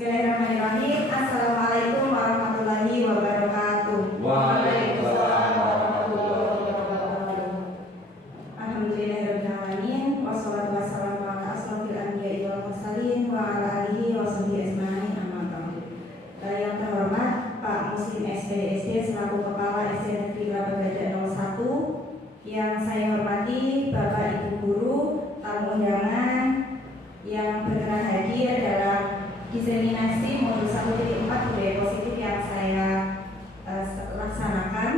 Bismillahirrahmanirrahim. Assalamualaikum warahmatullahi wabarakatuh. Waalaikumsalam warahmatullahi wabarakatuh. Alhamdulillahirabbil alamin. Wassalatu wassalamu ala asrofil anbiya'i wal mursalin wa ala alihi wa sahbihi ajma'in. Amma ba'du. Yang terhormat Pak Muslim SPDSD selaku Kepala SD Negeri Labagada 01, yang saya hormati Bapak Ibu guru, tamu undangan yang berkenan hadir dalam diseminasi modul 1.4 budaya positif yang saya laksanakan.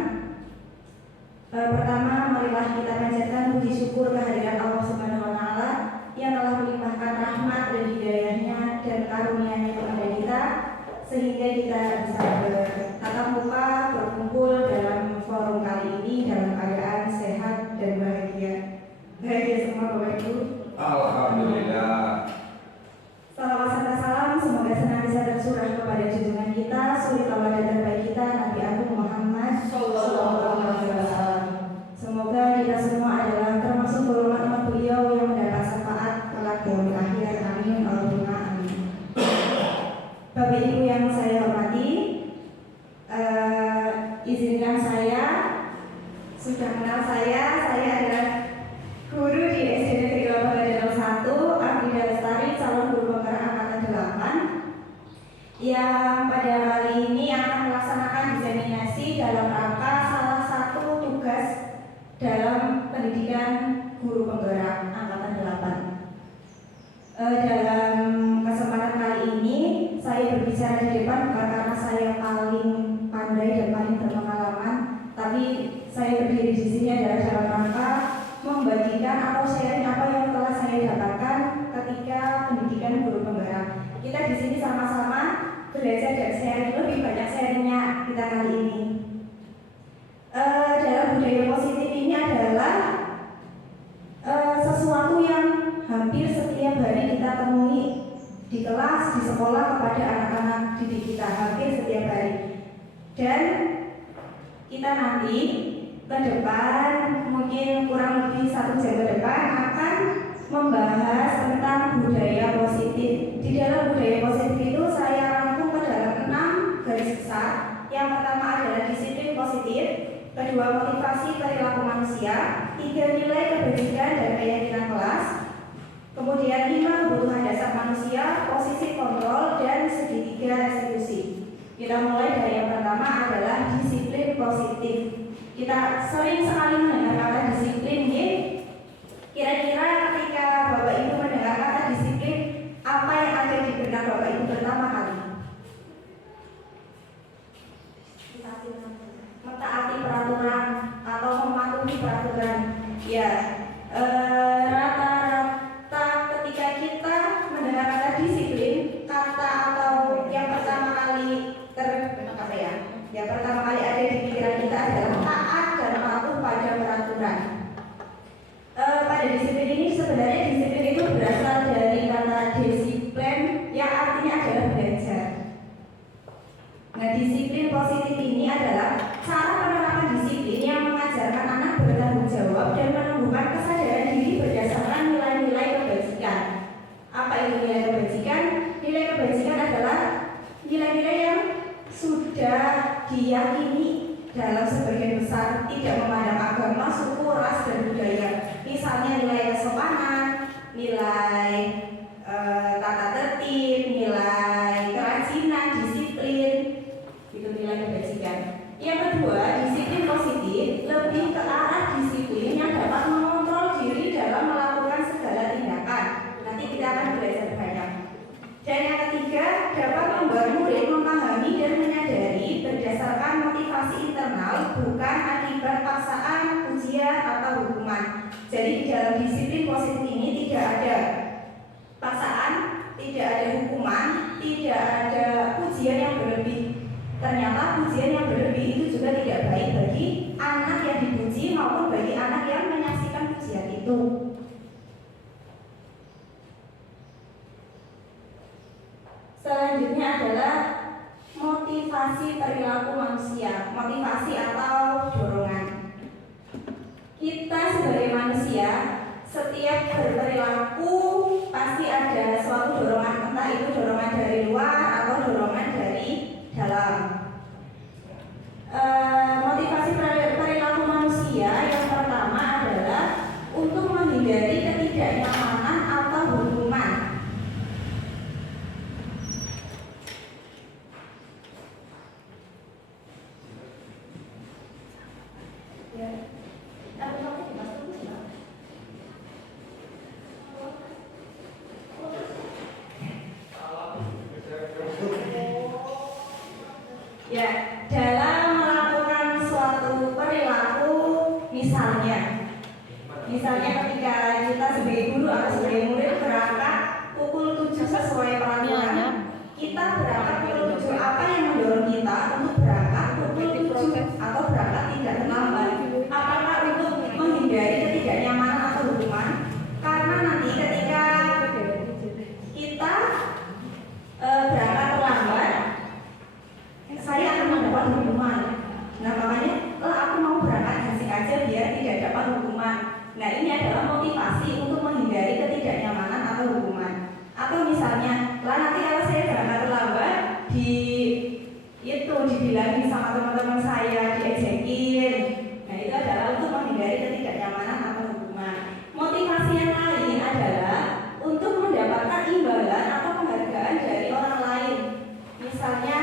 Pertama, marilah kita panjatkan puji syukur kehadiran Allah Subhanahu wa taala yang telah melimpahkan rahmat dan hidayahnya dan karunia-Nya kepada kita sehingga kita bisa bertatap muka berkumpul dalam forum kali ini dalam keadaan sehat dan bahagia. Bahagia semua Bapak Ibu. Alhamdulillah. Salawat serta salam semoga senantiasa tercurah kepada junjungan kita, suri tauladan terbaik kita, Nabi Agung Muhammad Sallallahu Alaihi Wasallam. Semoga kita semua adalah termasuk golongan umat beliau yang mendapat syafaat kelak di akhir. Amin Allahumma amin. Bapak Ibu yang saya hormati, izinkan saya sudah kenal saya adalah guru di SD Negeri Labagada 01, Afrida Lestari, calon guru penggerak angkatan 8, yang pada kali ini akan melaksanakan diseminasi dalam rangka salah satu tugas dalam pendidikan guru penggerak angkatan 8. Dalam kesempatan kali ini saya berbicara di depan bukan karena saya paling pandai dan paling berpengalaman, tapi saya berdiri di sini adalah dalam rangka membagikan atau sharing apa yang telah saya dapatkan ketika pendidikan guru penggerak. Kita di sini sama-sama belajar dan sharing, lebih banyak sharingnya kita kali ini. Dalam budaya positif ini adalah sesuatu yang hampir setiap hari kita temui di kelas, di sekolah kepada anak-anak didik kita hampir setiap hari. Dan kita nanti ke depan, mungkin kurang lebih 1 jam ke depan akan membahas tentang budaya positif. Di dalam budaya positif itu saya rangkum ke dalam 6 garis besar. Yang pertama adalah disiplin positif, kedua motivasi perilaku manusia, 3 nilai kebajikan dan keyakinan kelas, kemudian 5 kebutuhan dasar manusia, posisi kontrol, dan segitiga restitusi. Kita mulai dari yang pertama adalah disiplin positif. Kita sering sekali mendengar kata disiplin, ya. Kira-kira ketika Bapak Ibu mendengar kata disiplin, apa yang ada di benak Bapak Ibu pertama kali? Mentaati peraturan atau mematuhi peraturan. Ya, rata-rata ketika kita mendengar kata disiplin, kata atau yang pertama kali yang pertama kali ada di pikiran kita adalah taat dan patuh pada peraturan. Pada disiplin ini sebenarnya disiplin itu berasal dari kata disiplin yang artinya adalah belajar. Nah, disiplin positif ini adalah cara penerapan disiplin yang mengajarkan anak bertanggung jawab dan menumbuhkan kesadaran diri berdasarkan nilai-nilai kebajikan. Apa itu nilai kebajikan? Nilai kebajikan adalah nilai-nilai yang sudah diyakini dalam sebagian besar, tidak memandang agama, suku, ras, dan budaya. Misalnya nilai kesopanan, nilai tata tertib, nilai kerajinan, disiplin, itu nilai kebajikan. Yang kedua, disiplin positif lebih ke arah disiplin yang dapat mengontrol diri dalam melakukan segala tindakan. Nanti kita akan belajar banyak. Dan yang ketiga, dapat membuat murid memahami dan menyadari berdasarkan motivasi internal, bukan akibat paksaan, ujian, atau hukuman. Jadi di dalam disiplin positif ini tidak ada paksaan, tidak ada hukuman, tidak ada ujian yang berlebih. Ternyata ujian yang berlebih itu juga tidak baik bagi anak yang dipuji maupun bagi anak yang menyaksikan ujian itu. Selanjutnya adalah motivasi perilaku manusia, motivasi atau dorongan. Kita sebagai manusia, setiap berperilaku pasti ada suatu dorongan, entah itu dorongan dari luar Ya, dalam melakukan suatu perilaku, misalnya ketika kita sebagai guru atau sebagai murid berangkat pukul 7 sesuai peraturan, kita berangkat pukul 7, apa yang mendorong kita untuk berangkat pukul 7 atau berangkat tidak terlambat? Apakah untuk menghindari ketidaknyamanan atau hukuman? Karena nanti ketika kita berangkat terlambat, saya akan mendapat hukuman. Nah makanya aku mau berangkat asik aja biar tidak dapat hukuman. Nah ini adalah motivasi untuk menghindari ketidaknyamanan atau hukuman. Atau misalnya, nanti kalau saya berangkat terlambat dibilangin sama teman-teman saya, diejekin. Nah itu adalah untuk menghindari ketidaknyamanan atau hukuman. Motivasi yang lain adalah untuk mendapatkan imbalan atau penghargaan dari orang lain. Misalnya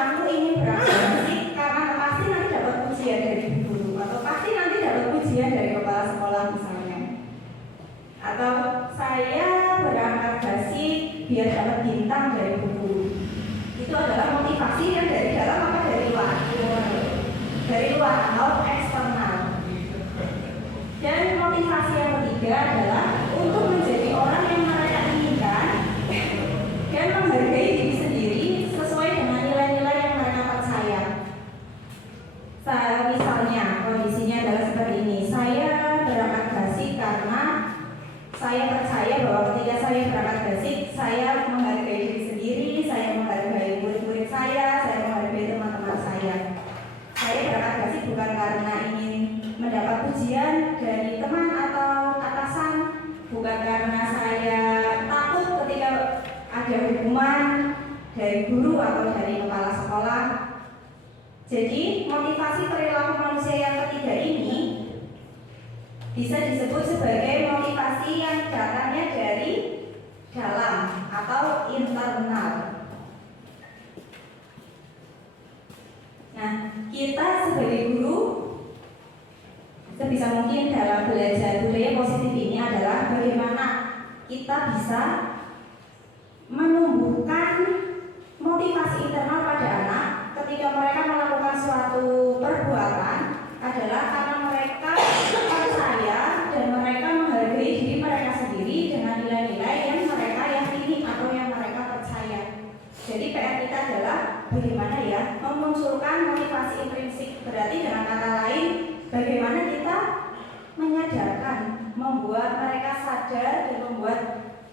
aku ingin berangkat karena pasti nanti dapat pujian dari guru atau pasti nanti dapat pujian dari kepala sekolah misalnya. Atau saya berangkat basic biar dapat bintang dari guru. Itu adalah motivasi yang dari dalam apa dari luar? Dari luar atau eksternal. Dan motivasi yang ketiga adalah untuk menjadi orang yang mereka inginkan dan menghargai diri sendiri sesuai dengan nilai-nilai yang mereka percaya. Misalnya kondisinya adalah seperti ini. Saya berangkat basic karena saya percaya bahwa ketika saya berangkat basic, saya menghargai diri sendiri, saya menghargai murid-murid saya menghargai teman-teman saya. Saya berangkat basic bukan karena ingin mendapat pujian dari teman atau atasan, bukan karena saya takut ketika ada hukuman dari guru atau dari kepala sekolah. Jadi motivasi perilaku manusia yang ketiga ini bisa disebut sebagai motivasi yang datangnya dari dalam atau internal. Nah, kita sebagai guru sebisa mungkin dalam belajar budaya positif ini adalah bagaimana kita bisa menumbuhkan motivasi internal pada anak ketika mereka melakukan suatu perbuatan adalah karena mereka percaya dan mereka menghargai diri mereka sendiri dengan nilai-nilai yang mereka yakini atau yang mereka percaya. Jadi PR kita adalah bagaimana ya memunculkan motivasi intrinsik. Berarti dengan kata lain, bagaimana kita menyadarkan, membuat mereka sadar dan membuat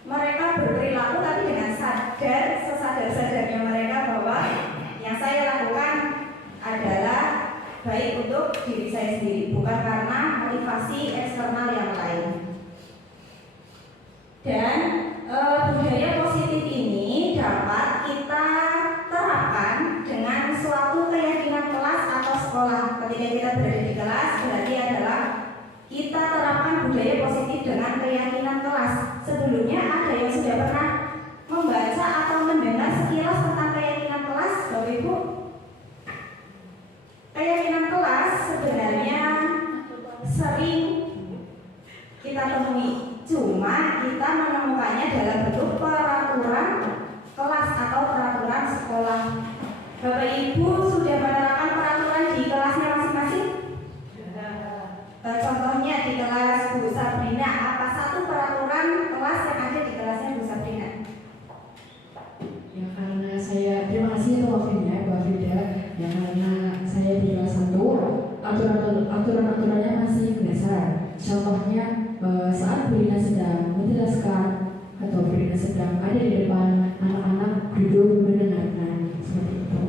mereka berperilaku tapi dengan sadar, sesadar-sadarnya mereka bahwa yang saya lakukan adalah baik untuk diri saya sendiri, bukan karena motivasi eksternal yang lain. Dan budaya positif ini dapat kita terapkan dengan suatu keyakinan kelas atau sekolah. Ketika kita berada di kelas, berarti adalah kita terapkan budaya positif dengan keyakinan kelas. Sebelumnya ada yang sudah pernah membaca atau mendengar sekilas tentang keyakinan kelas, Bapak Ibu? Keyakinan kelas sebenarnya sering kita temui, cuma kita menemukannya dalam bentuk peraturan kelas atau peraturan sekolah. Bapak Ibu sudah menerapkan peraturan di kelasnya masing-masing? Contohnya di kelas Bu Sabrina, apa satu peraturan kelas yang ada di kelasnya Bu Sabrina? Ya karena saya, terima kasih untuk waktunya Bu Frida. Ya karena saya di kelas 1, aturan-aturannya masih dasar. Contohnya saat Bu Rina sedang menjelaskan atau Bu Rina sedang ada di depan anak-anak duduk mendengarkan seperti itu.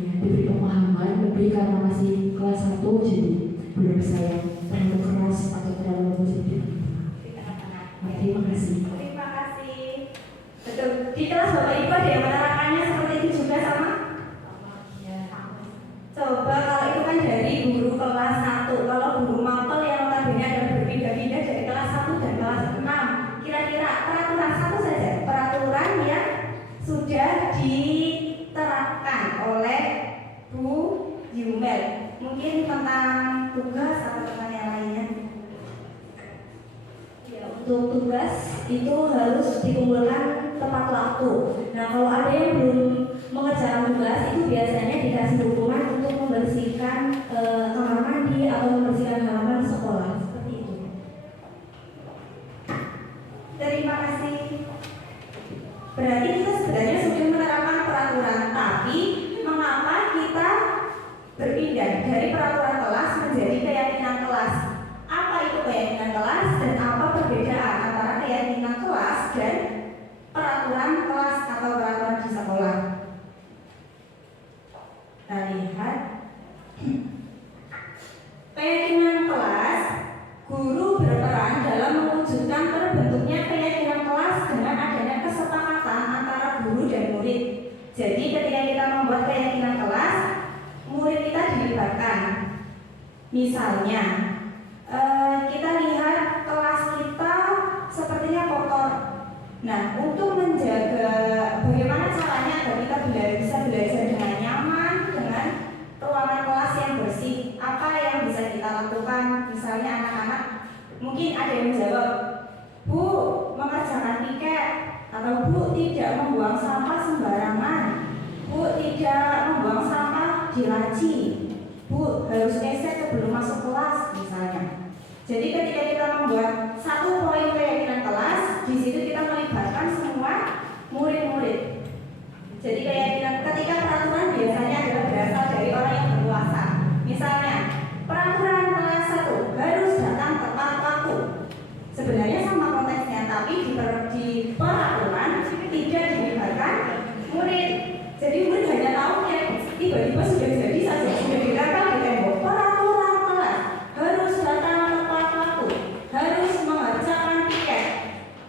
Ya, diberi pemahaman lebih karena masih kelas 1 jadi belum bisa yang terlalu keras atau terlalu positif. Terima kasih. Terima kasih. Betul. Di kelas Bapak Ibu ada yang menerapkannya seperti itu juga sama? Coba kalau itu kan dari guru kelas 1, kalau guru mapel yang notabene ada berbeda-beda dari kelas 1 dan kelas 6. Kira-kira peraturan satu saja, peraturan yang sudah diterapkan oleh Bu Yumel. Mungkin tentang tugas atau tentang yang lainnya. Ya, untuk tugas itu harus dikumpulkan tepat waktu. Nah, kalau ada yang belum mengerjakan tugas itu biasanya dikasih tugas Jadi ketika kita membuat keyakinan kelas, murid kita dilibatkan. Misalnya, kita lihat kelas kita sepertinya kotor. Nah, untuk menjaga bagaimana caranya agar kita bisa belajar dengan nyaman, dengan ruangan kelas yang bersih, apa yang bisa kita lakukan? Misalnya anak-anak mungkin ada yang menjawab, Bu, mengerjakan piket, atau Bu, tidak membuang sampah sembarangan, Bu, tidak membuang sampah di laci, Bu, harus esek sebelum masuk kelas, misalnya. Jadi ketika kita membuat satu poin keyakinan kelas, di situ kita melibatkan semua murid-murid. Jadi keyakinan ketika peraturan biasanya adalah berasal dari orang yang berkuasa. Misalnya, peraturan kelas 1 harus datang tepat waktu. Sebenarnya sama konteksnya, tapi di peraturan tidak dilibatkan murid. Jadi murid hanya tahu ya, tiba-tiba sudah jadi saja, sudah ditempel di tembok. Peraturan kelas harus datang tepat waktu, harus mengerjakan piket.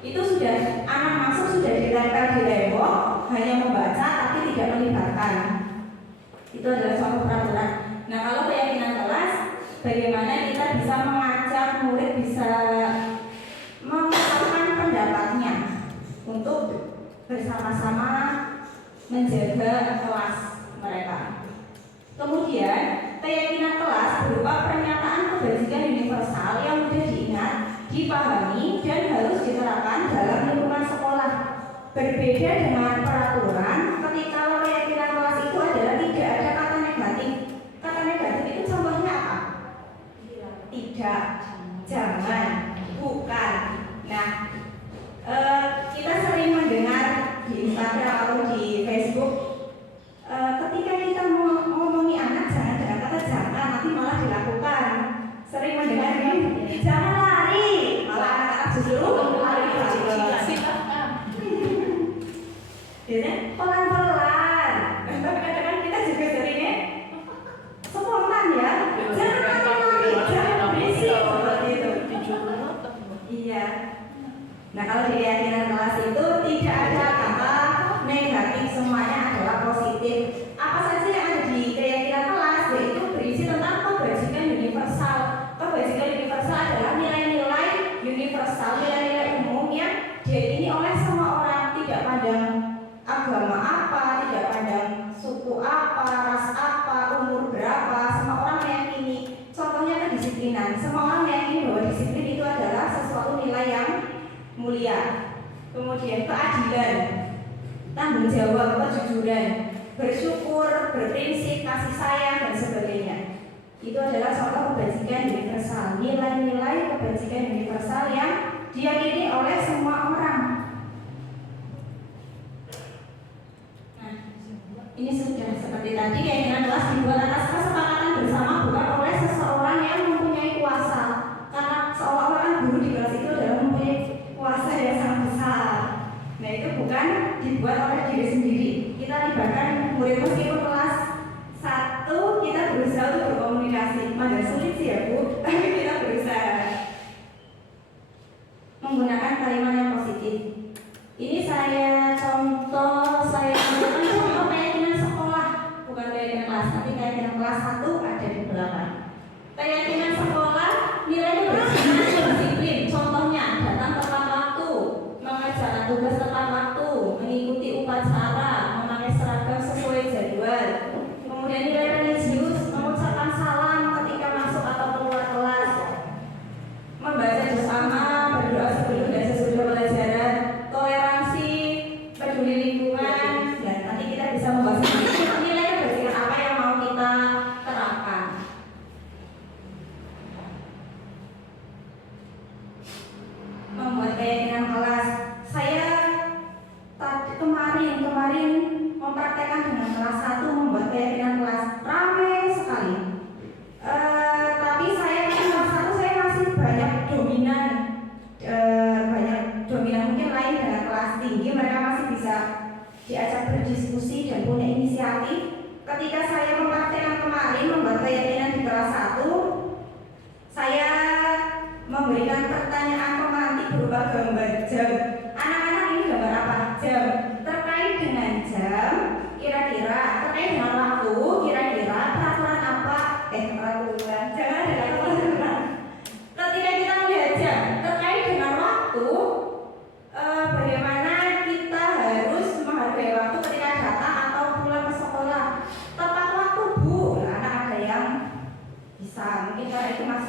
Itu sudah anak masuk sudah ditempel di tembok, hanya membaca tapi tidak melibatkan. Itu adalah contoh peraturan. Nah, kalau keyakinan kelas, bagaimana kita bisa mengajak murid bisa mengungkapkan pendapatnya untuk bersama-sama menjaga kelas mereka. Kemudian, keyakinan kelas berupa pernyataan kebajikan universal yang mudah diingat, dipahami, dan harus diterapkan dalam lingkungan sekolah. Berbeda dengan peraturan, ketika keyakinan kelas itu adalah tidak ada kata negatif. Kata negatif itu contohnya apa? Tidak, jangan, bukan. Nah, kita sering mendengar di Instagram atau di Facebook, ketika kita ngomongi anak jangan dengan kata jangan, nanti malah dilakukan. Sering mendengar ini, jangan lari, malah anak-anak justru lari. Biasanya pelan-pelan. Tapi kadang-kadang kita juga seringnya spontan ya. Jangan lari, jangan berisik seperti itu. Iya. Nah, kalau di keyakinan kelas itu tidak ada kata negatif, semuanya adalah positif. Apa saja yang ada di keyakinan kelas yaitu berisi tentang kebajikan universal. Kebajikan universal adalah nilai-nilai universal, nilai-nilai umum yang diakini oleh semua orang, tidak pandang agama apa, tidak pandang suku apa, ras apa, umur berapa, semua orang meyakini. Contohnya kedisiplinan, semua orang meyakini bahwa disiplin itu adalah sesuatu nilai yang mulia. Kemudian keadilan, tanggung jawab, kejujuran, bersyukur, berprinsip, kasih sayang, dan sebagainya. Itu adalah contoh kebajikan universal, nilai-nilai kebajikan universal yang diyakini oleh semua orang. Ini sudah seperti tadi, keyakinan kelas dibuat atas kesepakatan bersama, bukan oleh seseorang yang mempunyai kuasa. Karena seolah-olah guru di kelas itu adalah mempunyai kuasa yang sangat besar. Nah, itu bukan dibuat oleh diri sendiri. Kita libatkan murid meskipun kelas 1 kita berusaha untuk berkomunikasi. Agak sulit sih ya Bu, tapi kita berusaha menggunakan kalimat yang positif. Ini saya contoh, saya menggunakan contoh keyakinan sekolah, bukan keyakinan kelas, tapi keyakinan kelas 1 ada di belakang. Keyakinan sekolah, nilainya bersifat disiplin. Contohnya, datang tepat waktu, mengerjakan tugas tepat waktu, mengikuti upacara, memakai seragam sesuai jadwal. Kemudian nilai religius, mengucapkan salam ketika masuk atau keluar kelas, membaca bersama, berdoa sebelum dan sesudah pelajaran, toleransi, peduli lingkungan, dan nanti kita bisa membahas nilai kebajikan apa yang mau kita terapkan. Membuat keyakinan kelas, saya kemarin mempraktekkan dengan kelas 1 membuat keyakinan kelas, ramai sekali. Tapi saya kelas 1 saya masih banyak dominan mungkin lain dengan kelas tinggi, mereka masih bisa diajak berdiskusi dan punya inisiatif. Ketika saya mempraktekkan kemarin membuat keyakinan di kelas 1, saya memberikan pertanyaan pemantik berupa gambar jam. Anak-anak ini gambar apa? Jam. Terkait dengan jam,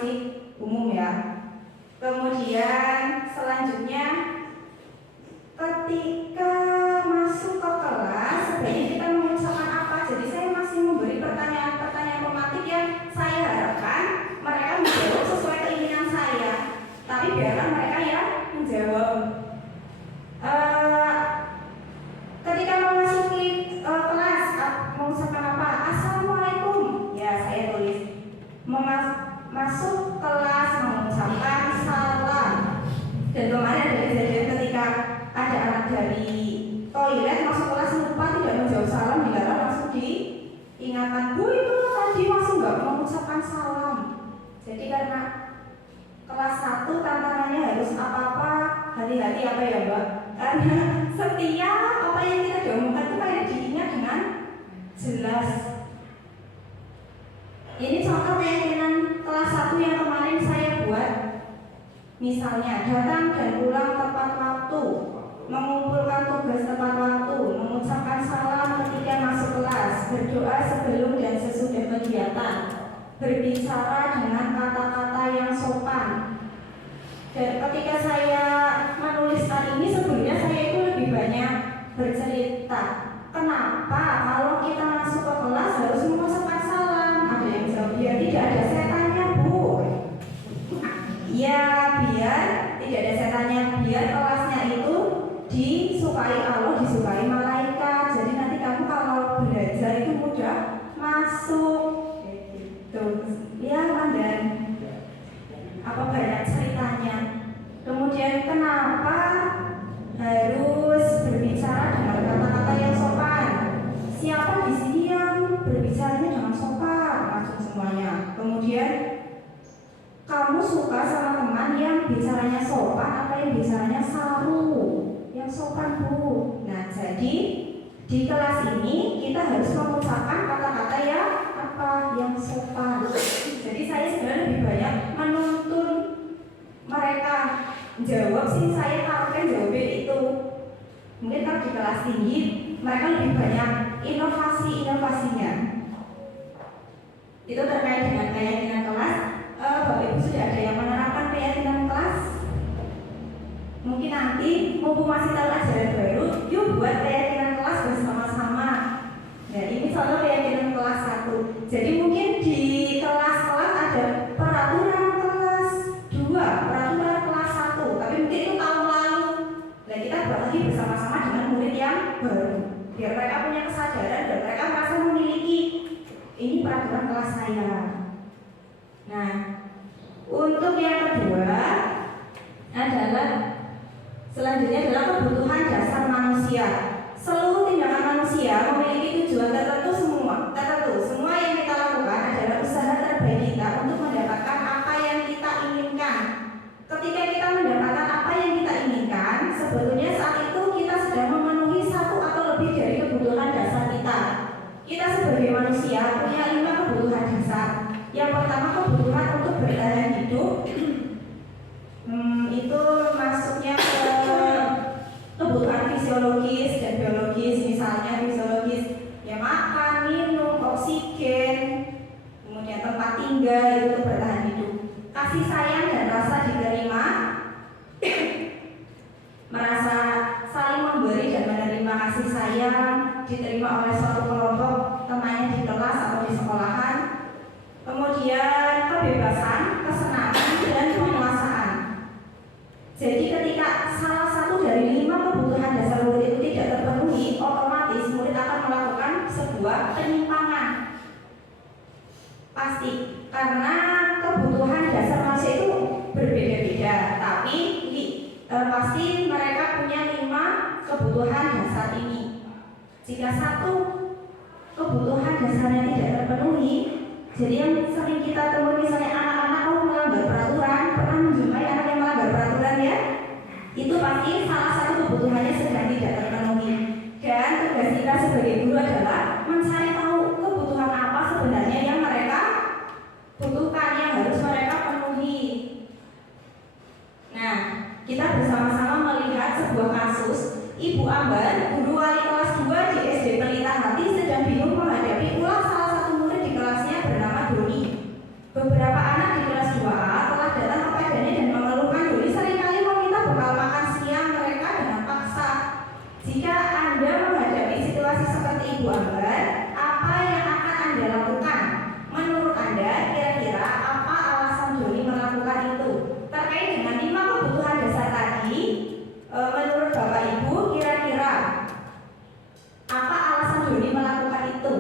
masih umum ya. Kemudian selanjutnya ketika masuk ke kelas sebenarnya kita mengucapkan apa? Jadi saya masih memberi pertanyaan-pertanyaan pematik yang saya harapkan mereka menjawab sesuai keinginan saya. Tapi biarkan mereka yang menjawab. Ketika memasuki kelas mengucapkan apa? Assalamualaikum. Ya saya tulis. Masuk kelas mengucapkan salam. Dan kemarin ada kejadian ketika ada anak dari toilet masuk kelas lupa tidak menjawab salam, dilarang langsung diingatkan, Bu itu tadi masuk nggak mengucapkan salam. Jadi karena kelas 1 tantangannya harus apa-apa hati-hati apa ya Mbak? Karena setiap apa yang kita diomongkan itu kayak diingat dengan jelas. Ini contoh keyakinan kelas 1 yang kemarin saya buat. Misalnya datang dan pulang tepat waktu, mengumpulkan tugas tepat waktu, mengucapkan salam ketika masuk kelas, berdoa sebelum dan sesudah kegiatan, berbicara dengan kata-kata yang sopan. Dan ketika saya menuliskan ini sebenarnya saya itu lebih banyak bercerita. Kenapa kalau kita masuk ke kelas harus mengucapkan salam? Ada yang jawab biar tidak ada setannya Bu. Ya biar tidak ada setannya, biar kelasnya itu disukai Allah, disukai malaikat. Jadi nanti kamu kalau belajar itu mudah masuk. Gitu. Ya dan apa banyak ceritanya. Kemudian kenapa harus berbicara dengan kata-kata yang sopan? Siapa di sini yang berbicaranya dengan sopan? Langsung semuanya. Kemudian kamu suka sama teman yang bicaranya sopan apa yang bicaranya saru? Yang sopan Bu. Nah jadi di kelas ini kita harus mengucapkan kata-kata yang apa? Yang sopan. Jadi saya sebenarnya lebih banyak menuntun mereka jawab sih, saya taruhkan jawabnya itu. Mungkin kalau di kelas tinggi mereka lebih banyak inovasinya. Itu terkait dengan keyakinan kelas. Bapak Ibu sudah ada yang menerapkan keyakinan kelas? Mungkin nanti mumpung masih tahu ajaran baru, yuk buat keyakinan kelas bersama-sama. Nah ini contoh keyakinan kelas 1. Jadi mungkin di kelas-kelas ada peraturan kelas 2, peraturan kelas 1. Tapi mungkin itu tahun lalu. Dan kita buat lagi bersama-sama dengan murid yang baru. Biar mereka punya kesadaran dan mereka merasa memiliki ini peraturan kelas saya. Nah, untuk yang kedua adalah selanjutnya adalah kebutuhan dasar manusia. Seluruh tindakan manusia memiliki tujuan tertentu. Semua yang kita lakukan adalah usaha terbaik kita untuk mendapatkan apa yang kita inginkan. Ketika kita mendapatkan apa yang kita inginkan, sebetulnya saat itu kita sedang memenuhi satu atau lebih dari kebutuhan dasar kita. Kita sebagai manusia punya 5 kebutuhan dasar. Yang pertama kebutuhan untuk bertahan hidup. Itu masuknya ke kebutuhan fisiologis dan biologis. Misalnya fisiologis ya makan, minum, oksigen, kemudian tempat tinggal itu untuk bertahan hidup. Kasih sayang dan rasa diterima, merasa saling memberi dan menerima kasih sayang, diterima oleh suatu kelompok temannya di kelas atau di sekolahan. Kemudian kebebasan, kesenangan, dan penguasaan. Jadi ketika salah satu dari 5 kebutuhan dasar murid itu tidak terpenuhi, otomatis murid akan melakukan sebuah penyimpangan. Pasti, karena kebutuhan dasar manusia itu berbeda-beda. Tapi pasti mereka punya 5 kebutuhan dasar ini. Jika satu kebutuhan dasarnya tidak terpenuhi, jadi yang sering kita temui misalnya anak-anak melanggar peraturan, pernah menjumpai anak yang melanggar peraturan ya? Itu pasti salah satu kebutuhannya sedang tidak terpenuhi. Dan tugas kita sebagai guru adalah mencari tahu kebutuhan apa sebenarnya yang mereka butuhkan, yang harus mereka penuhi. Nah, kita bersama-sama melihat sebuah kasus. Ibu Ambar, guru wali kelas 2 di SD Pelita Hati sedang bingung menghadapi ulah salah satu murid di kelasnya bernama Doni. Beberapa anak di kelas 2A Ibu Ambar, apa yang akan Anda lakukan? Menurut Anda, kira-kira apa alasan Doni melakukan itu? Terkait dengan 5 kebutuhan dasar tadi, menurut Bapak Ibu, kira-kira apa alasan Doni melakukan itu?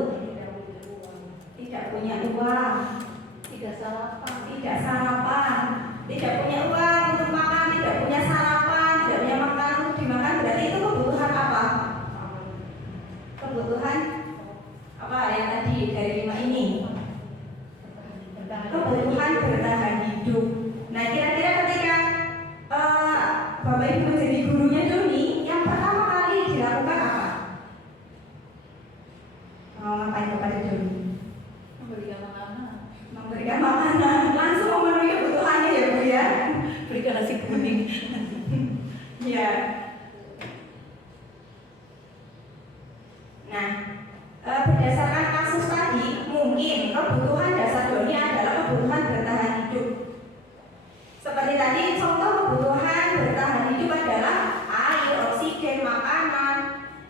Tidak punya uang, Tidak sarapan. tidak sarapan, tidak punya uang untuk makan, tidak punya sarapan, tidak punya makan untuk dimakan. Berarti itu kebutuhan apa? Kebutuhan apa yang tadi dari 5 ini? Kebutuhan bertahan hidup. Nah, kira-kira ketika Bapak Ibu menjadi gurunya Doni, yang pertama kali dilakukan apa? Mau ngapain kepada Doni? Memberikan makanan. Memberikan makanan, langsung memenuhi kebutuhannya ya Bu ya. Berikan nasi kuning. Ya. Nah, berdasarkan kasus tadi, mungkin kebutuhan dasar Doni adalah kebutuhan bertahan hidup. Seperti tadi, contoh kebutuhan bertahan hidup adalah air, oksigen, makanan,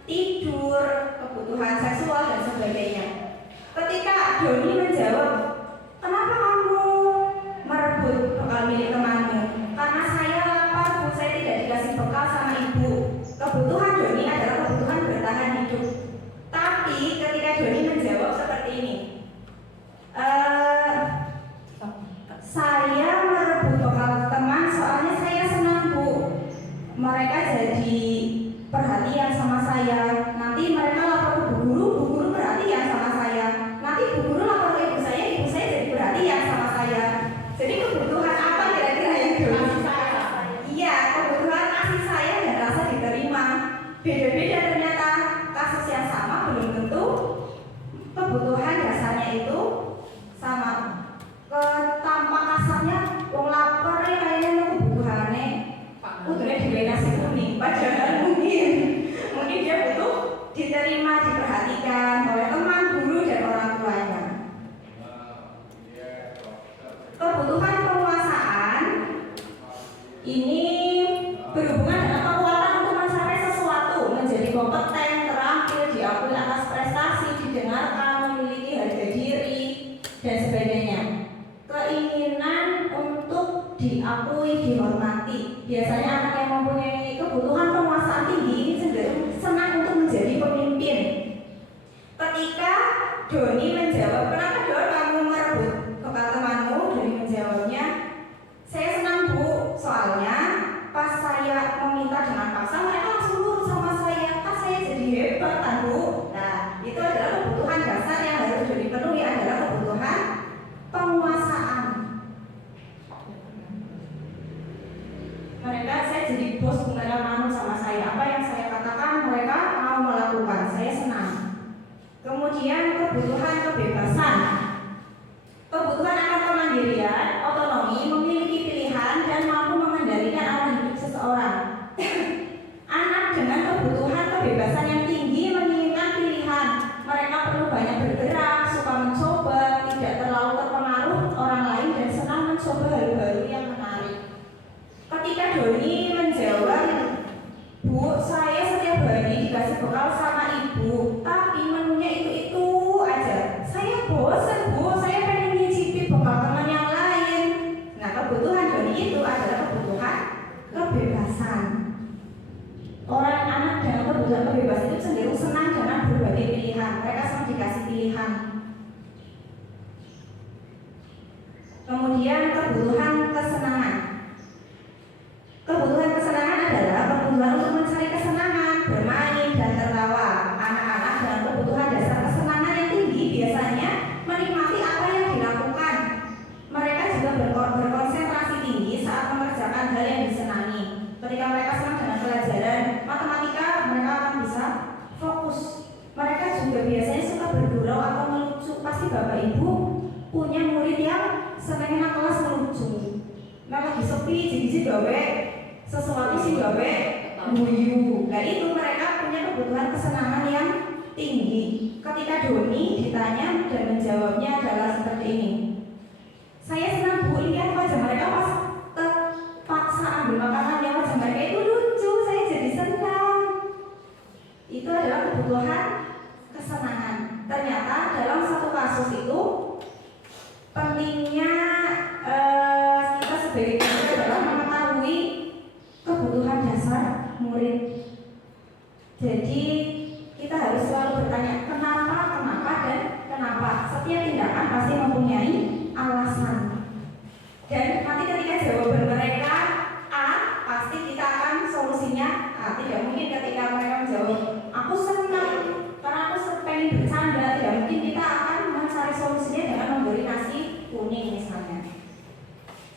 tidur, kebutuhan seksual dan sebagainya. Ketika Doni menjawab, kenapa kamu merebut bekal milik temanmu? Karena saya lapar, Bu, saya tidak dikasih bekal sama ibu. Kebutuhan Doni adalah kebutuhan bertahan hidup. Tapi ketika Doni menjawab seperti ini, saya merebut bekal teman soalnya saya senang, Bu. Mereka jadi perhatian sama saya. Nanti mereka lapor ke bu guru perhatian sama saya. Nanti bu guru lapor ke ibu saya jadi perhatian sama saya. Jadi kebutuhan apa kira-kira yang Doni? Iya, kebutuhan kasih sayang dan rasa diterima. Beda-beda ternyata, kasus yang sama belum tentu kebutuhan dasarnya itu sama. Tanpa kasarnya, wong lapar ya kayaknya kebutuhannya kudune dhewe nasi kuning. Padahal mungkin dia butuh diterima, diperhatikan oleh teman, guru dan orang tuanya. Kebutuhan penguasaan ini berhubungan dengan kekuatan untuk mencapai sesuatu, menjadi kompeten, terampil, diakui atas prestasi, didengarkan, memiliki harga diri, dan sebagainya. Keinginan untuk diakui, dihormati. Biasanya anak yang mempunyai kebutuhan penguasaan tinggi ini cenderung senang untuk menjadi pemimpin. Ketika Doni menjawab, kenapa Don kamu merebut bekal temanmu? Doni menjawabnya, saya senang Bu, soalnya pas saya meminta dengan paksa mereka langsung nurut sama saya, kan saya jadi hebat kan Bu. Nah, itu adalah kebutuhan dasar yang harus Doni penuhi, adalah kebutuhan penguasaan. Mereka, saya jadi bos, mereka manut sama saya. Apa yang saya katakan mereka mau melakukan, saya senang. Kemudian kebutuhan kebebasan. Kebutuhan akan kemandirian, otonomi, memiliki pilihan dan mampu mengendalikan arah hidup seseorang. Anak dengan kebutuhan kebebasan yang tinggi menginginkan pilihan. Mereka perlu banyak bergerak, suka mencoba, tidak terlalu terpengaruh orang lain dan senang mencoba hal baru yang menarik. Ketika Doni menjawab, Bu, saya setiap hari dikasih bekal sama ibu, tapi menunya itu aja. Saya bosan Bu, saya pengen nyicipi bekal teman yang lain. Nah, kebutuhan Doni itu adalah kebutuhan kebebasan. Orang anak dengan kebutuhan kebebasan itu cenderung senang dengan berbagai pilihan. Mereka senang dikasih pilihan. Kemudian kebutuhan kesenangan. Kebutuhan kesenangan adalah kebutuhan untuk mencari kesenangan, bermain dan tertawa. Anak-anak dengan kebutuhan dasar kesenangan yang tinggi biasanya menikmati apa yang dilakukan. Mereka juga berkonsentrasi tinggi saat mengerjakan hal yang disenangi. Ketika mereka senang dengan pelajaran matematika, mereka akan bisa fokus. Mereka juga biasanya suka bergurau atau melucu. Pasti Bapak Ibu punya murid yang senangnya kelas melucu. Nah, lagi sepi, jadi gawe sesuatu sih gawe guyu. Nah, itu mereka punya kebutuhan kesenangan yang tinggi. Ketika Doni ditanya dan menjawabnya adalah seperti ini. Saya senang Bu, lihat wajah mereka pas terpaksa ambil makanannya, wajah mereka itu lucu, saya jadi senang. Itu adalah kebutuhan kesenangan.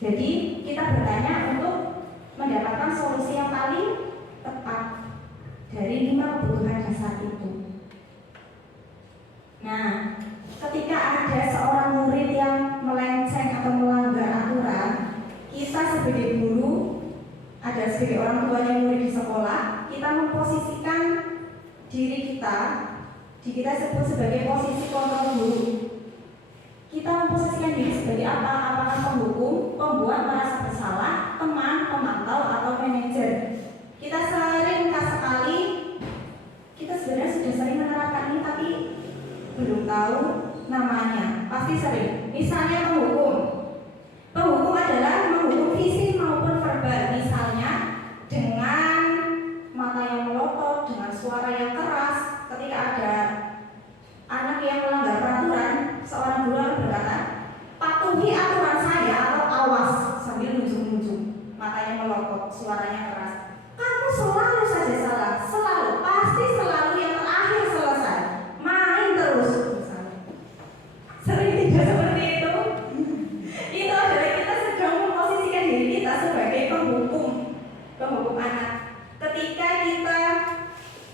Jadi kita bertanya untuk mendapatkan solusi yang paling tepat dari 5 kebutuhan dasar itu. Nah, ketika ada seorang murid yang melenceng atau melanggar aturan, kita sebagai guru, ada sebagai orang tuanya murid di sekolah, kita memposisikan diri kita sebut sebagai posisi kontrol guru. Kita memposisikan diri sebagai apa? Apakah penghukum, pembuat merasa bersalah, teman, pemantau, atau manajer? Kita sekali, kita sebenarnya sudah sering menerapkan ini, tapi belum tahu namanya. Pasti sering. Misalnya penghukum. Penghukum adalah menghukum fisik maupun verbal. Misalnya dengan mata yang melotot, dengan suara yang keras. Ketika ada anak yang melanggar peraturan, seorang guru akan berkata, patuhi aturan saya atau awas, sambil nunjuk-nunjuk, matanya melotot, suaranya keras. Kamu selalu saja salah, selalu, pasti selalu yang terakhir selesai, main terus. Misalnya. Sering tidak seperti itu. Itu adalah kita sedang memposisikan diri kita sebagai penghukum anak. Ketika kita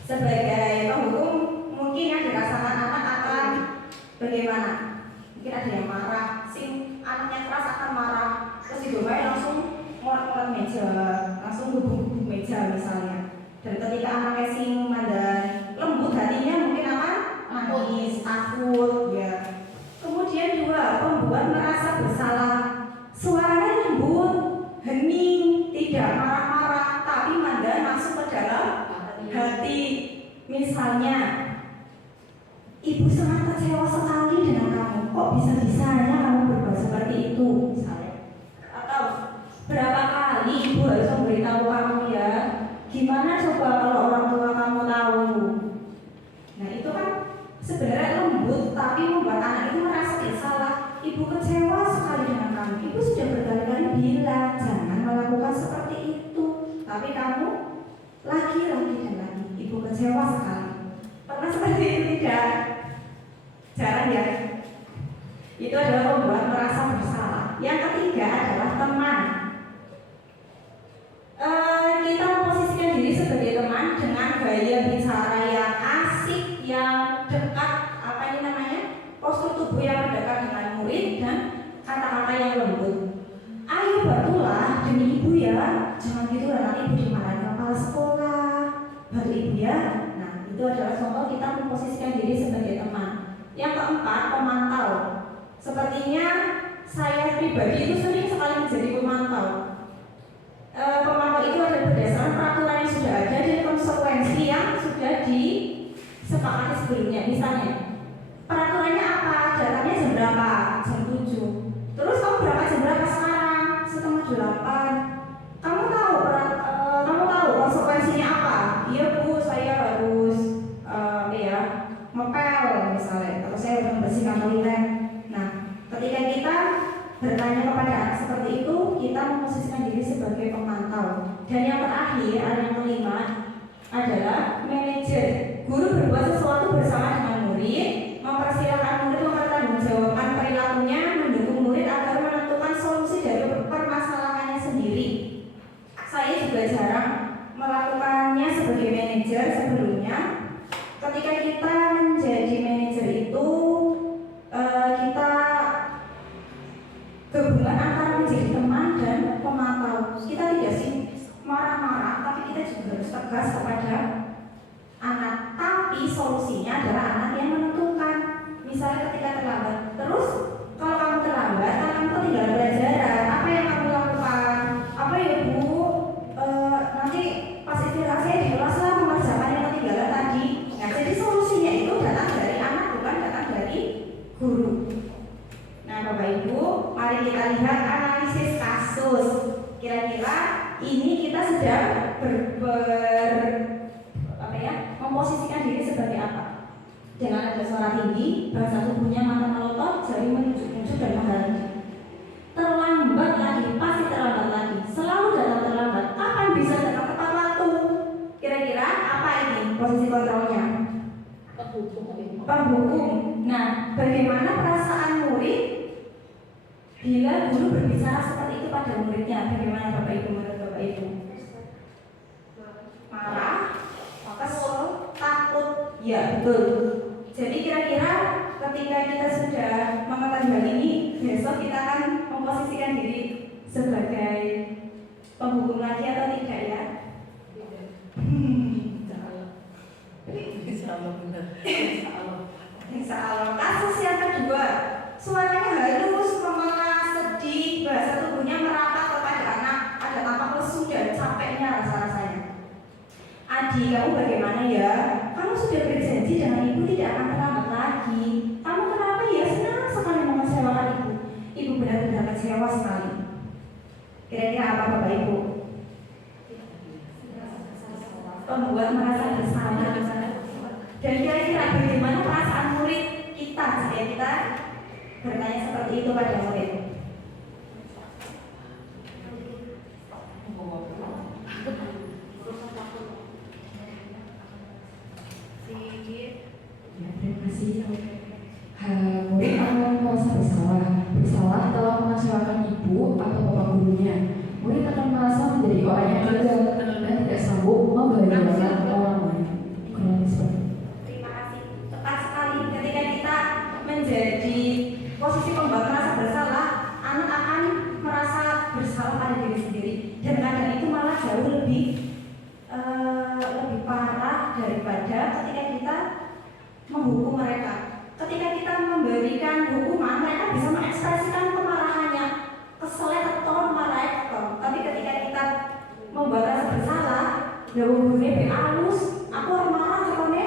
sebagai penghukum, mungkin yang dirasakan anak akan bagaimana? Mungkin ada yang marah, anaknya keras akan marah, terus didomai langsung ngorek-ngorek meja, langsung hubung meja misalnya. Dan ketika anaknya siuman dan lembut hatinya, mungkin akan nangis, takut, ya. Kemudian juga pembuat merasa bersalah, suaranya lembut, hening, tidak marah-marah, tapi mandan masuk ke dalam hati. Misalnya, ibu sangat kecewa sekali dengan kamu. Kok bisa-bisanya kamu berbuat seperti itu, misalnya. Atau berapa kali ibu harus memberitahu kamu ya? Gimana coba kalau orang tua kamu tahu? Nah itu kan sebenarnya lembut, tapi membuat anak itu merasa bersalah. Ibu kecewa sekali dengan kamu. Ibu sudah berkali-kali bilang jangan melakukan seperti itu, tapi kamu lagi dan lagi. Ibu kecewa sekali. Pernah seperti itu tidak? Jarang ya. Itu adalah membuat merasa bersalah. Yang ketiga adalah teman. Kita memposisikan diri sebagai teman dengan gaya bicara yang asik, yang dekat, postur tubuh yang mendekat dengan murid dan kata-kata yang lembut. Ayo bantulah demi ibu ya, jangan gitu nanti ibu dimarahin kepala sekolah. Bantu ibu ya. Nah itu adalah contoh kita memposisikan diri sebagai teman. Yang keempat, pemantau. Sepertinya saya pribadi itu sering sekali menjadi pemantau. Pemantau itu ada berdasarkan peraturan yang sudah ada dan konsekuensi yang sudah disepakati sebelumnya. Misalnya, peraturannya apa? Datanya jam berapa? Jam 7. Terus kamu berangkat jam berapa sekarang? Setengah 8. Kamu tahu konsekuensinya apa? Iya bu, saya harus ngepel misalnya, atau saya harus membersihkan toilet. Nah, ketika kita bertanya kepada anak seperti itu, kita memposisikan diri sebagai pemantau. Dan yang terakhir, yang kelima adalah manajer. Guru berbuat sesuatu bersama dengan murid, mempersilahkan murid mempertanggungjawabkan perilakunya, mendukung murid agar menentukan solusi dari permasalahannya sendiri. Saya juga jarang melakukannya sebagai manajer sebelumnya. Ketika kita menjadi manajer itu, kita gabungan antara menjadi teman dan pemantau. Kita tidak sih marah-marah, tapi kita juga harus tegas kepada anak. Tapi solusinya adalah anak yang menentukan. Misalnya ketika terlambat, terus kalau kamu terlambat, kamu ketinggalan pelajaran, apa yang kamu lakukan? Apa ya bu? Nanti pas istirahat saya di kelas lah mengerjakan yang ketinggalan tadi. Nah jadi solusinya itu datang dari anak, bukan datang dari guru. Nah Bapak Ibu, mari kita lihat analisis kasus. Kira-kira ini kita sedang memposisikan diri sebagai apa? Dengan ada suara tinggi, bahasa tubuhnya mata melotot, jari menunjuk-nunjuk dan menghalangi. Terlambat lagi, pasti terlambat lagi. Selalu datang terlambat. Kapan bisa datang tepat waktu? Kira-kira apa ini posisi kontrolnya? Penghukum. Nah, bagaimana perasaan murid Bila guru berbicara seperti itu pada muridnya, bagaimana Bapak Ibu menurut Bapak Ibu? Marah, kesel, takut, ya betul. Jadi kira-kira ketika kita sudah mengetahui hal ini, besok kita akan memposisikan diri sebagai penghukum lagi atau tidak ya? Insya Allah benar. Insya Allah. Kasus yang kedua, suaranya halus, memelas, sedih, bahasa tubuhnya merata kepada anak, ada tampak lesu dan capeknya rasa-rasanya. Adi, kamu bagaimana ya? Kamu sudah berjanji dengan ibu tidak akan terlambat lagi. Kamu kenapa ya? Senang sekali mengecewakan ibu. Ibu benar-benar kecewa sekali. Kira-kira apa Bapak Ibu? Membuat merasa bersalah. Dan kira-kira bagaimana perasaan murid kita jika kita bertanya seperti itu pada murid? Ya, terima kasih. Murid akan merasa bersalah telah mengecewakan ibu atau bapak gurunya. Murid akan merasa menjadi orang yang gagal dan tidak sanggup membahagiakan orang lain. Kurang seperti itu. Terima kasih. Tepat sekali. Ketika kita menjadi posisi pembuat merasa bersalah, anak akan merasa bersalah pada diri sendiri. Dan keadaan itu malah jauh lebih parah daripada ketika kita menghukum mereka. Ketika kita memberikan hukuman, mereka bisa mengekspresikan kemarahannya, keselnya keton, marahnya keton. Tapi ketika kita membuat rasa bersalah, ya gurunya be alus, aku orang marah contohnya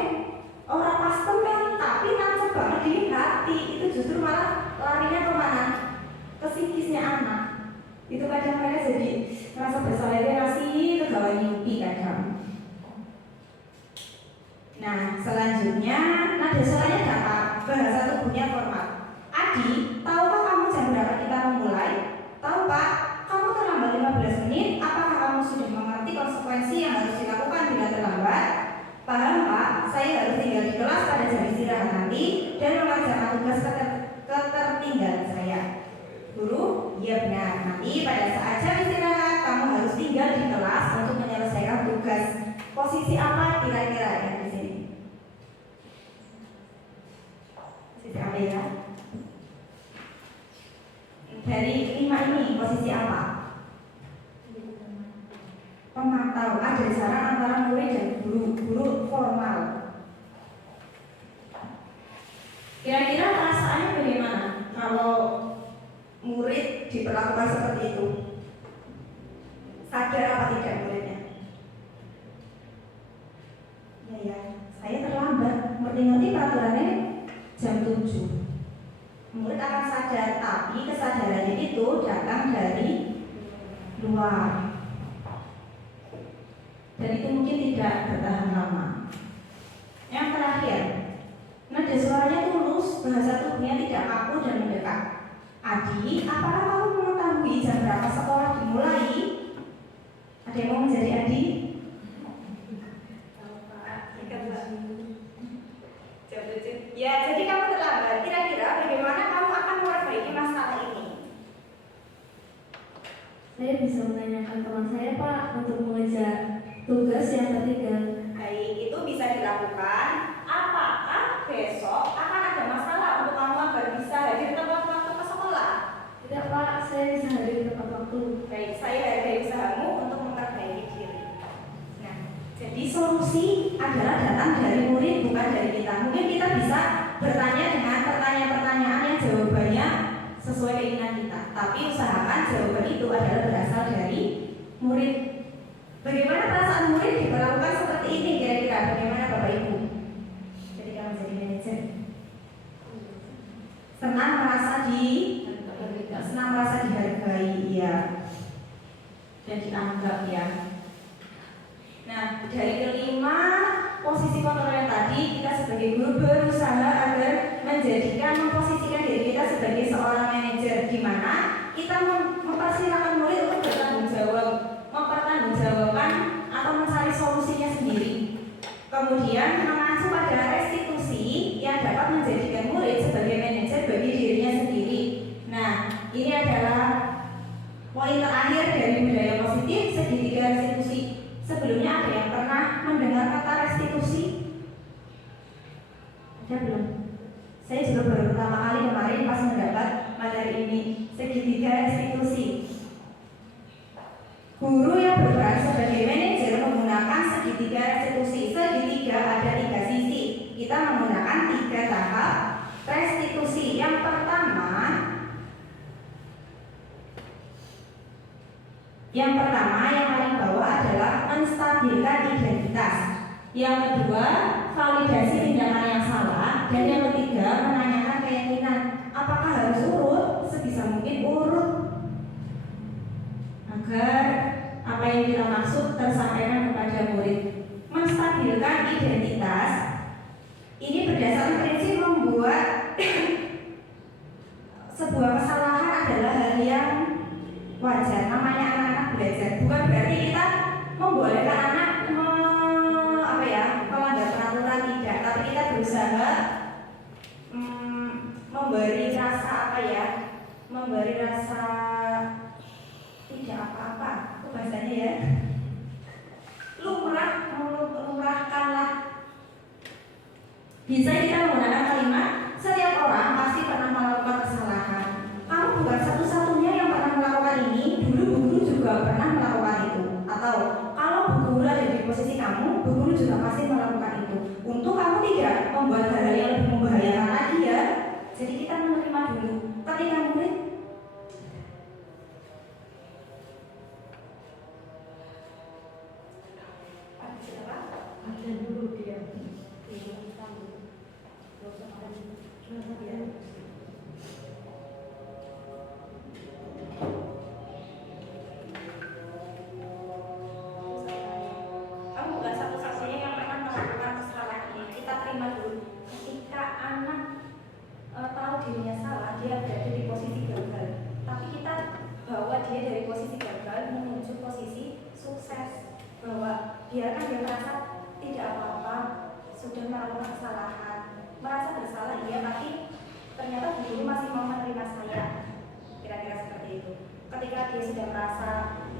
orang pastem kan, tapi nancep banget di hati. Itu justru malah larinya kemana? Ke psikisnya anak. Itu kadang mereka jadi merasa bersalah, dia ngasih kegawa mimpi kadang. Nah, selanjutnya nada suaranya dapat, bahasa tubuhnya formal. Adi, tahukah kamu jam berapa kita memulai? Tahu Pak, kamu terlambat 15 menit. Apakah kamu sudah mengerti konsekuensi yang harus dilakukan bila terlambat? Paham Pak, saya harus tinggal di kelas pada jam istirahat nanti dan mengerjakan tugas ketertinggalan saya. Guru, iya benar. Nanti pada saat jam istirahat kamu harus tinggal di kelas untuk menyelesaikan tugas. Posisi apa kira-kira yang di sini? Posisi apa ya? Dari 5 ini posisi apa? Pemantau. Ada jarak antara murid dan guru formal. Kira-kira perasaannya bagaimana kalau murid diperlakukan seperti itu? Sadar apa tidak muridnya? Ya, saya terlambat. Ngerti-ngerti peraturannya jam 7. Murid akan sadar, tapi kesadarannya itu datang dari luar. Dan itu mungkin tidak bertahan lama. Yang terakhir, nada suaranya tulus, bahasa tubuhnya tidak kaku dan mendekat. Adi, apakah kamu mengetahui jam berapa sekolah dimulai? Ada yang mau menjadi Adi? Ya, jadi kamu terlambat. Kira-kira bagaimana kamu akan memperbaiki masalah ini? Saya bisa menanyakan teman saya Pak untuk mengejar tugas yang tertinggal. Baik, itu bisa dilakukan. Apakah besok akan ada masalah untuk kamu agar bisa hadir tepat waktu ke sekolah? Tidak Pak, saya bisa hadir tepat waktu. Baik, saya hargai usahamu untuk memperbaiki diri. Nah, jadi solusi adalah datang dari murid, bukan dari kita. Mungkin kita bisa bertanya dengan pertanyaan-pertanyaan yang jawabannya sesuai keinginan kita. Tapi usahakan jawaban itu adalah berasal dari murid. Bagaimana perasaan murid diperlakukan seperti ini kira-kira? Bagaimana Bapak Ibu? Ketika menjadi manajer, senang merasa dihargai, ya, dan dianggap ya. Nah, dari kelima posisi kontrol yang tadi, kita sebagai guru berusaha agar memposisikan diri kita sebagai seorang manajer, di mana kita mempersilahkan murid untuk bertanggung jawab, mempertanggungjawabkan atau mencari solusinya sendiri. Kemudian mengacu pada restitusi yang dapat menjadikan murid sebagai manajer bagi dirinya sendiri. Nah, ini ada budaya positif segitiga restitusi. Sebelumnya ada yang pernah mendengar kata restitusi? Ada belum? Saya juga baru pertama kali kemarin pas mendapat materi ini, segitiga restitusi. Guru yang berperan sebagai manajer menggunakan segitiga restitusi. Segitiga ada 3 sisi. Kita menggunakan 3 tahap restitusi. Yang pertama yang paling bawah adalah menstabilkan identitas. Yang kedua, validasi tindakan yang salah. Dan yang ketiga, menanyakan keyakinan. Apakah harus urut? Sebisa mungkin urut agar apa yang kita maksud tersampaikan kepada murid. Menstabilkan identitas ini berdasarkan prinsip membuat sebuah kesalahan adalah hal yang wajar. Namanya anak-anak belajar. Bukan berarti kita membolehkan anak melanggar peraturan, tidak. Tapi kita berusaha memberi rasa tidak apa-apa. Bahasanya ya, lumrahkanlah. Bisa kita menggunakan kalimat setiap orang pasti pernah melakukan kesalahan. Kamu bukan satu-satunya yang pernah melakukan ini. Dulu Bu Guru juga pernah melakukan itu. Atau kalau Bu Guru ada di posisi kamu, Bu Guru juga pasti melakukan itu. Untuk kamu tidak membuat hal yang lebih membahayakan lagi ya. Jadi kita menerima dulu. Ketika murid Ada dulu dia. kamu bukan satu-satunya yang pernah melakukan kesalahan ini. Kita terima dulu. Ketika anak tahu dirinya salah, dia berada di posisi gagal. Tapi kita bawa dia dari posisi gagal menuju posisi sukses. Bahwa biarkan dia merasa tidak apa-apa, sudah melakukan kesalahan, merasa bersalah iya, tapi ternyata guru masih mau menerima saya. Kira-kira seperti itu. Ketika dia sudah merasa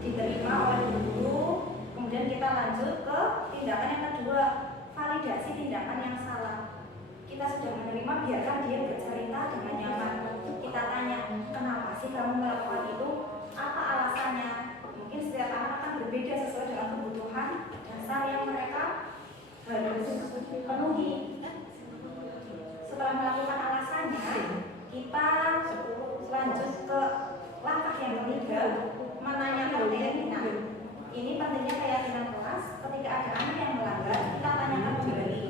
diterima oleh guru, kemudian kita lanjut ke tindakan yang kedua, validasi tindakan yang salah. Kita sudah menerima, biarkan dia bercerita dengan nyaman. Kita tanya, kenapa sih kamu melakukan itu? Apa alasannya? Mungkin setiap anak kan berbeda sesuai dengan kebutuhan dasar yang mereka harus penuhi. Setelah melakukan alasannya, kita lanjut ke langkah yang ketiga, menanyakan keyakinan. Ini pentingnya keyakinan kelas. Ketika ada anak yang melanggar, kita tanyakan kembali.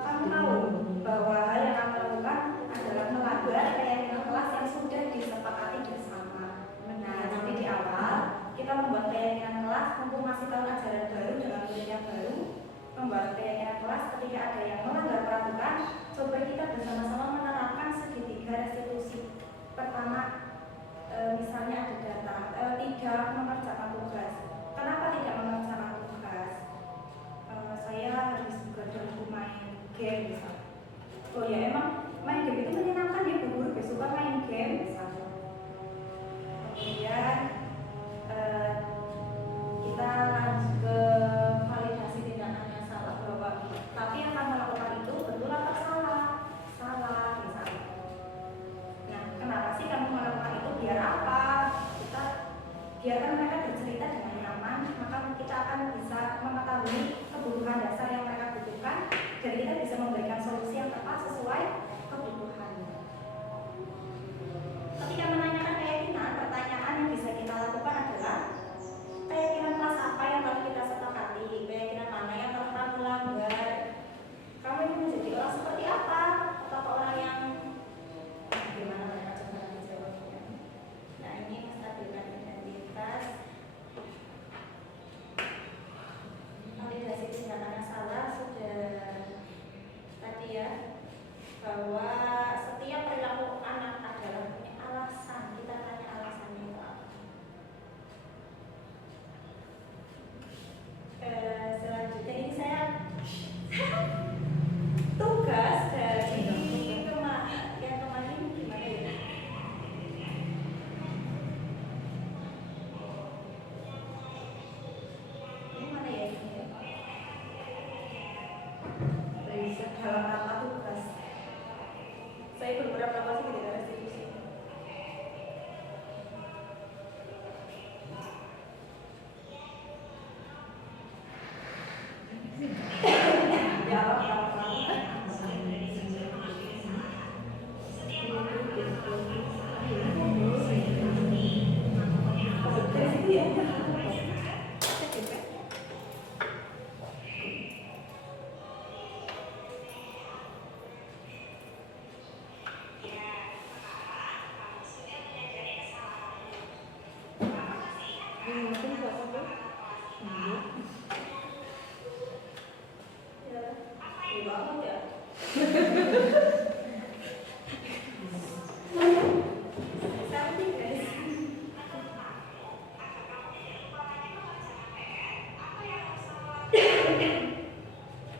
Kamu tahu bahwa hal yang kamu lakukan adalah melanggar keyakinan kelas yang sudah disepakati bersama. Nah, jadi di awal kita membuat keyakinan kelas, mumpung masih tahun ajaran baru dengan murid yang baru, membuat keyakinan kelas ketika ada yang melanggar peraturan, coba kita bersama-sama menerapkan segitiga restitusi. Pertama, misalnya ada data, tidak mengerjakan tugas. Kenapa tidak mengerjakan tugas? Saya habis begadang main game misalnya. Oh ya, emang main game itu menyenangkan ya, Bu Guru suka main game misalnya. Kemudian kita lanjut ke validasi tindakan yang salah, bahwa tapi yang akan melakukan itu betul atau salah misalnya. Nah, kenapa sih kamu melakukan itu? Biar apa? Kita biarkan mereka bercerita dengan nyaman, maka kita akan bisa mengetahui kebutuhan dasar yang mereka butuhkan, dan kita bisa memberikan solusi yang tepat sesuai kebutuhan. Ketika menanyakan keyakinan, pertanyaan yang bisa kita lakukan adalah keyakinan kelas apa yang telah kita sepakati, keyakinan mana yang telah kamu langgar, kamu ingin menjadi orang seperti apa, atau orang yang gimana mereka coba menjawabnya. Nah, ini menstabilkan identitas, validasi tindakan yang salah sudah tadi ya, bahwa setiap perilaku anak adalah punya alasan. Kita tanya alasannya itu apa. Selanjutnya ini saya tugas dari yang kemarin gimana ya?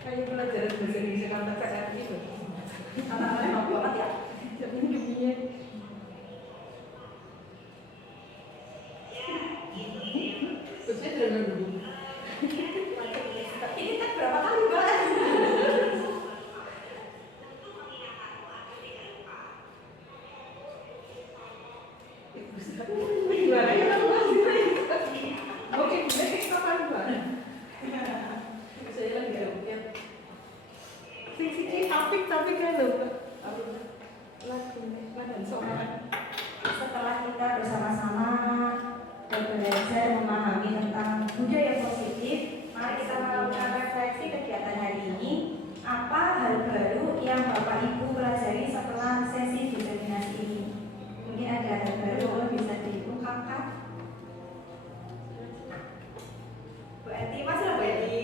Kayak pelajaran bahasa Indonesia kan PKR gitu. Anak-anaknya mau banget ya. Jadi ini kepiye? Terusnya jangan dulu. Ini kan berapa kali Mbak? Gimana ya kan masih oke, next kapan Mbak? Saya lagi joget. Sing apik tapi kan lho. Lagu dan soal. Setelah kita bersama-sama belajar memahami tentang budaya positif, mari kita melakukan refleksi kegiatan hari ini. Apa hal baru yang Bapak Ibu pelajari setelah sesi diseminasi ini? Mungkin ada hal baru yang bisa diungkapkan. Bu Eti, masih lah Bu Eti.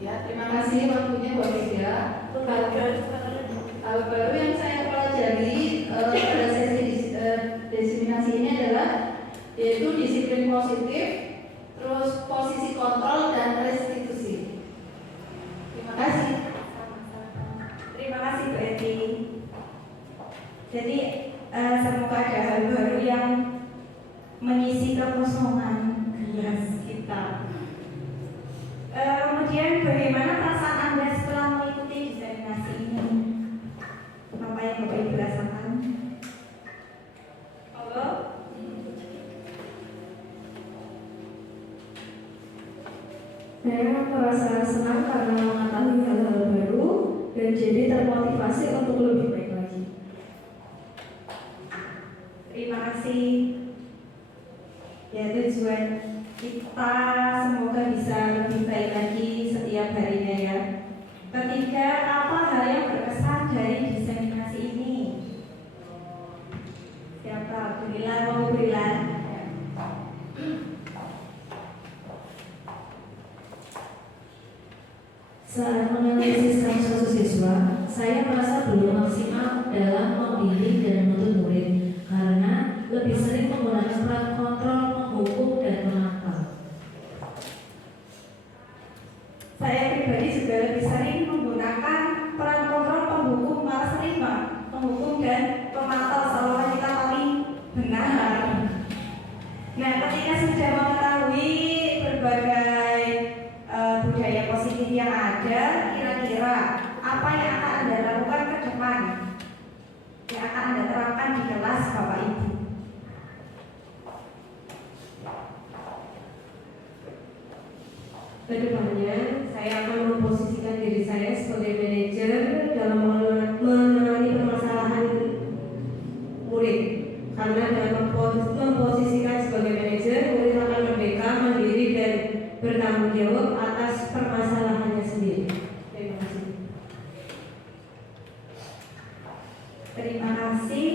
Ya, terima kasih waktunya Mbak Mega. Hal baru yang saya pelajari pada sesi diseminasi ini adalah yaitu disiplin positif, terus posisi kontrol dan restitusi. Terima kasih. Terima kasih Bu Eti. Jadi semoga ada hal baru yang mengisi kekosongan gelas kita. Kemudian bagaimana perasaan Anda setelah mengikuti diseminasi ini? Apa yang Bapak Ibu rasakan? Halo? Saya merasa senang karena mengetahui hal-hal baru dan jadi termotivasi untuk lebih baik lagi. Terima kasih. Ya, tujuan kita semoga bisa lebih baik lagi setiap harinya ya. Ketiga, apa hal yang berkesan dari diseminasi ini? Siapa? Berilah, mau berilah. Saat menganalisis kasus siswa, saya merasa belum maksimal dalam membimbing dan menuntut murid karena lebih sering menggunakan peran kontrol, menghukum, dan menangkal. Saya pribadi juga lebih sering menggunakan peran kontrol, penghukum, malah sering menghukum dan pemantau seolah kita paling benar. Nah, ketika sudah mengetahui berbagai budaya positif yang ada, kira-kira apa yang akan Anda lakukan ke depan? Yang akan Anda terapkan di kelas Bapak Ibu? Kedepannya, saya akan memposisikan diri saya sebagai manajer dalam menangani permasalahan murid. Karena dalam memposisikan sebagai manajer, murid akan merdeka, mandiri, dan bertanggung jawab atas permasalahannya sendiri. Terima kasih. Terima kasih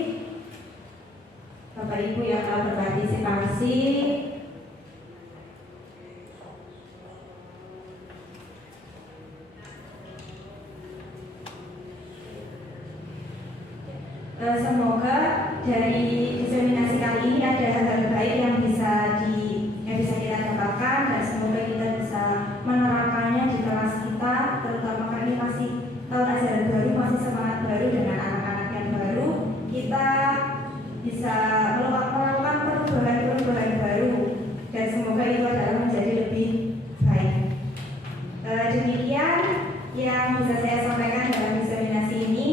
Bapak Ibu yang telah berpartisipasi. Semoga dari diseminasi kali ini ada hal-hal baik yang bisa kita dapatkan dan semoga kita bisa menerapkannya di kelas kita, terutama karena ini masih tahun ajaran baru, masih semangat baru dengan anak-anak yang baru. Kita bisa melakukan perubahan-perubahan baru dan semoga itu adalah menjadi lebih baik. Demikian yang bisa saya sampaikan dalam diseminasi ini.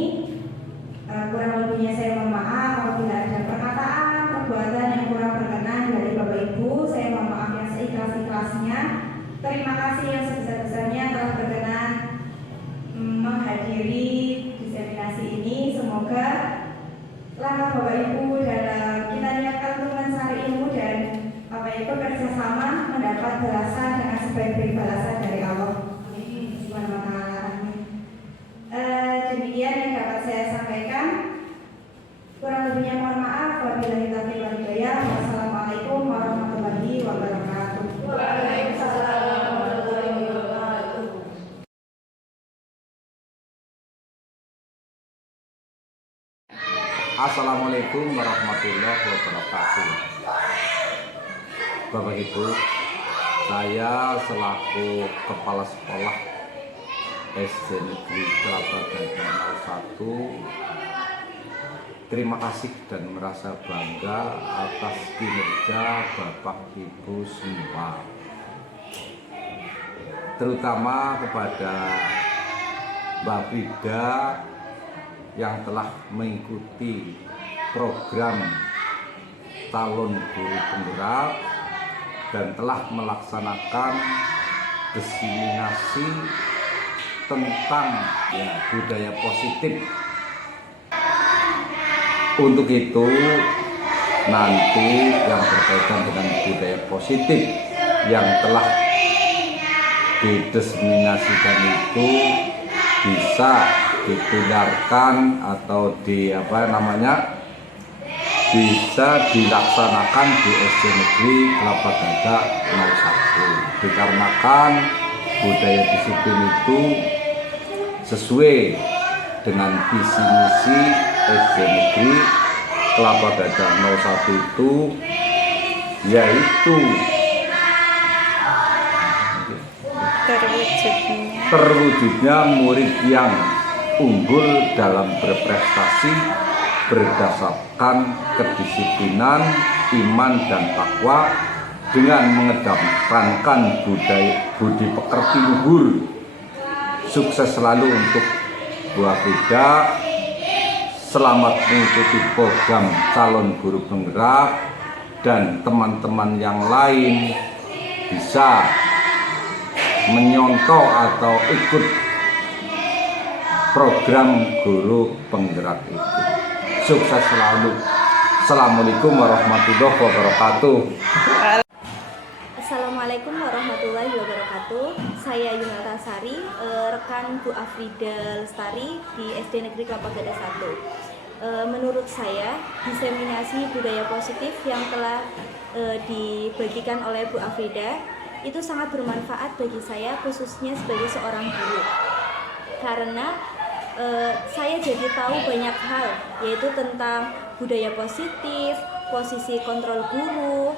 Kurang lebihnya saya mohon maaf apabila ada perkataan, perbuatan yang kurang berkenan dari Bapak Ibu. Saya mohon maaf yang seikhlas-ikhlasnya. Terima kasih yang sebesar-besarnya telah berkenan menghadiri diseminasi ini. Semoga langkah Bapak Ibu dalam kita niatkan untuk mencari ilmu dan Bapak Ibu kerjasama mendapat balasan dengan sebaik-baik balasan dari Allah. Subhanahu wa ta'ala. Demikian yang dapat saya sampaikan. Kurang lebihnya mohon maaf. Wabillahi taufiq wal hidayah. Wassalamualaikum warahmatullahi wabarakatuh. Assalamualaikum warahmatullahi wabarakatuh. Bapak Ibu, saya selaku Kepala Sekolah SD Negeri Kelapa Gading 01, terima kasih dan merasa bangga atas kinerja Bapak Ibu semua, terutama kepada Mbak Frida yang telah mengikuti program calon guru penggerak dan telah melaksanakan diseminasi tentang budaya positif. Untuk itu nanti yang berkaitan dengan budaya positif yang telah didiseminasikan itu bisa ditularkan atau bisa dilaksanakan di SD Negeri Kelapa Gading 01, dikarenakan budaya disiplin itu sesuai dengan visi misi SD Negeri Kelapa Gading 01 itu, yaitu terwujudnya murid yang unggul dalam berprestasi berdasarkan kedisiplinan, iman dan takwa dengan mengedepankan budi pekerti luhur. Sukses selalu untuk Bu Frida. Selamat mengikuti program calon guru penggerak, dan teman-teman yang lain bisa menyontoh atau ikut program guru penggerak itu. Sukses selalu. Assalamualaikum warahmatullahi wabarakatuh. Assalamualaikum warahmatullahi wabarakatuh. Saya Yunata Sari, rekan Bu Afrida Lestari di SD Negeri Kelapa Gading 1. Menurut saya, diseminasi budaya positif yang telah dibagikan oleh Bu Afrida itu sangat bermanfaat bagi saya, khususnya sebagai seorang guru. Karena saya jadi tahu banyak hal, yaitu tentang budaya positif, posisi kontrol guru,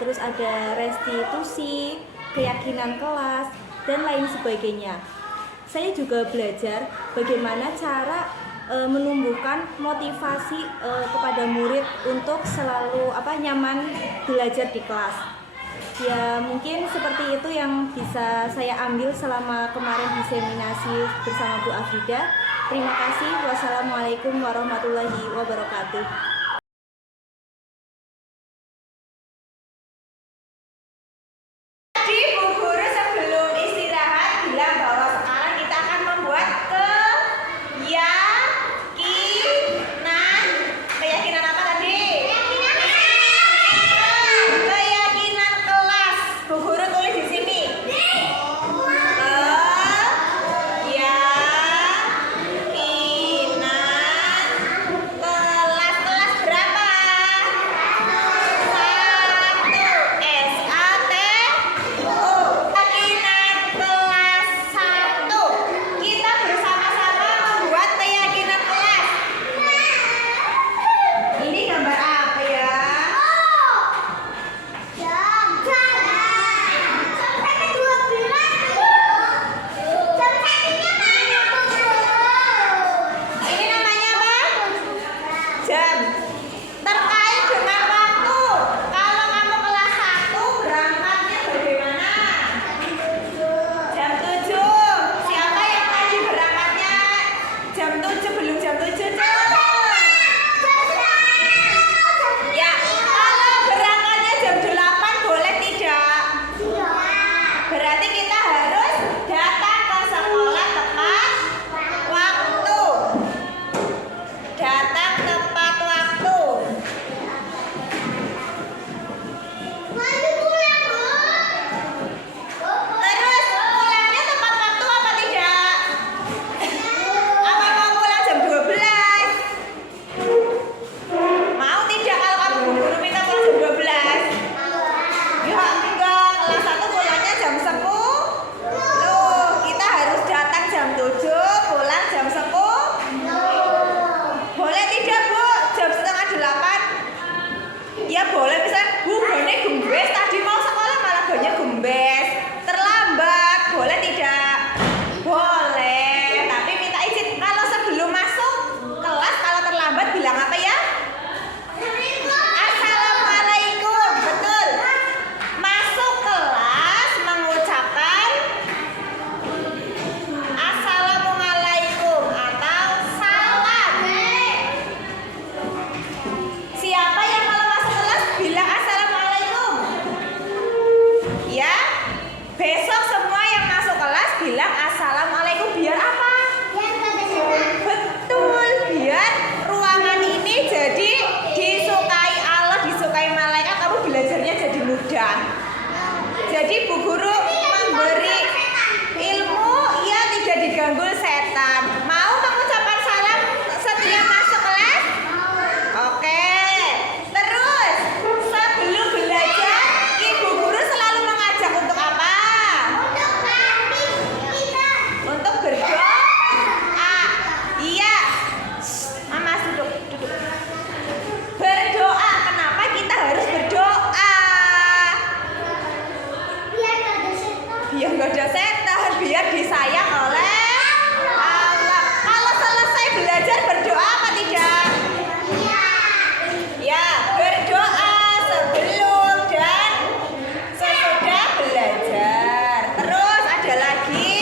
terus ada restitusi, keyakinan kelas, dan lain sebagainya. Saya juga belajar bagaimana cara menumbuhkan motivasi kepada murid untuk selalu nyaman belajar di kelas. Ya, mungkin seperti itu yang bisa saya ambil selama kemarin diseminasi bersama Bu Afrida. Terima kasih. Wassalamualaikum warahmatullahi wabarakatuh. Di Bu Guru sebelum istirahat bilang bahwa sekarang kita akan membuat keyakinan apa tadi? Keyakinan kelas. Bu Guru tulis di sini. Keyakinan kelas. Kelas Besok semua yang masuk kelas bilang assalamualaikum biar apa? Betul, biar ruangan ini jadi disukai Allah, disukai malaikat, kamu belajarnya jadi mudah. Jadi Bu Guru memberi ilmu, ia tidak diganggu setan. Mau mengucapkan salam setiap masuk kelas? Oke. Terus sebelum belajar, Ibu Guru selalu mengajak untuk apa? Untuk berdoa. Iya. Mama duduk. Berdoa. Kenapa kita harus berdoa? Biar gak ada setan, biar disayang oleh Allah. Kalau selesai belajar berdoa apa tidak? Ya, berdoa sebelum dan sesudah belajar. Terus ada lagi.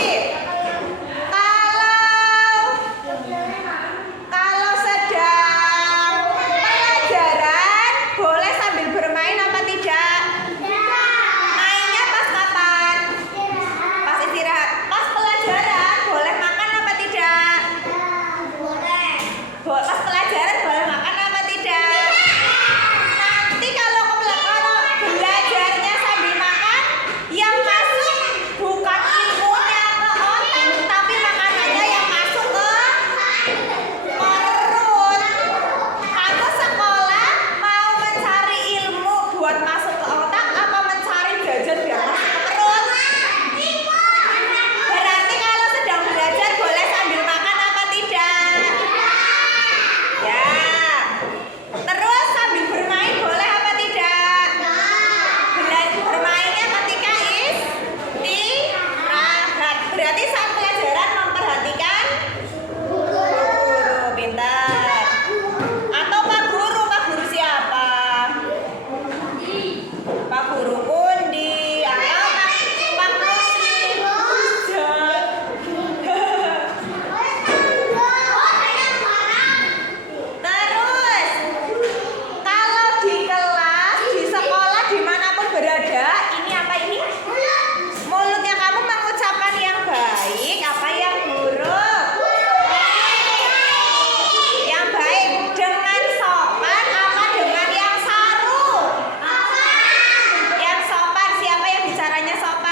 Kalau sedang pelajaran boleh sambil bermain apa tidak? Mainnya pas kapan? Pas istirahat. Pas pelajaran boleh makan apa tidak? Pas pelajaran boleh makan apa tidak? Nanti kalau belajarnya sambil makan, yang masuk bukan ilmunya ke otak, tapi makanannya yang masuk ke perut. Kamu sekolah mau mencari ilmu buat masuk ke otak apa mencari jajan biar masuk ke perut? Berarti kalau sedang belajar boleh sambil makan apa tidak? Ya. Terus sambil bermain boleh apa tidak? Bermainnya ketika istirahat. Berarti saat pelajaran memperhatikan guru. Pintar. Atau Pak Guru siapa? Pak Guru Undi atau Pak Musi? Terus kalau di kelas, di sekolah, dimanapun berada, ini apa ini? Mulutnya kamu mengucapkan yang baik, apa yang buruk? Yang baik dengan sopan apa dengan yang saru? Yang sopan, siapa yang bicaranya sopan?